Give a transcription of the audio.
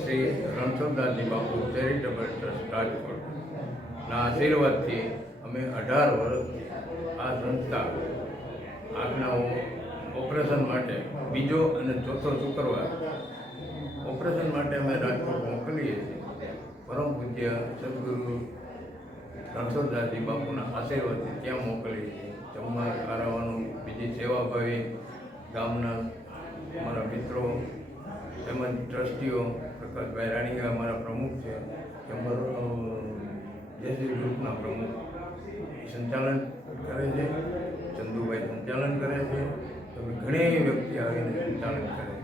શ્રી રણછોડદાસજી બાપુ charitable trust રાજકોટના આશીર્વાદથી અમે 18 વર્ષ આ સંસ્થા આજના ઓપરેશન માટે બીજો અને ચોથો શુક્રવાર ઓપરેશન માટે અમે રાજકોટ મોકલીએ છીએ. પરમ પૂજ્ય સદગુરુ રણછોડદાસજી બાપુના આશીર્વાદથી ત્યાં મોકલીએ છીએ. જમવા કરાવવાનું, બીજી સેવાભાવી ગામના અમારા મિત્રો તેમજ ટ્રસ્ટીઓ પ્રકાશભાઈ રાણીગા અમારા પ્રમુખ છે, જયશ્રી ગ્રુપના પ્રમુખ સંચાલન કરે છે, ચંદુભાઈ સંચાલન કરે છે, ઘણી વ્યક્તિ આવીને સંચાલન કરે છે.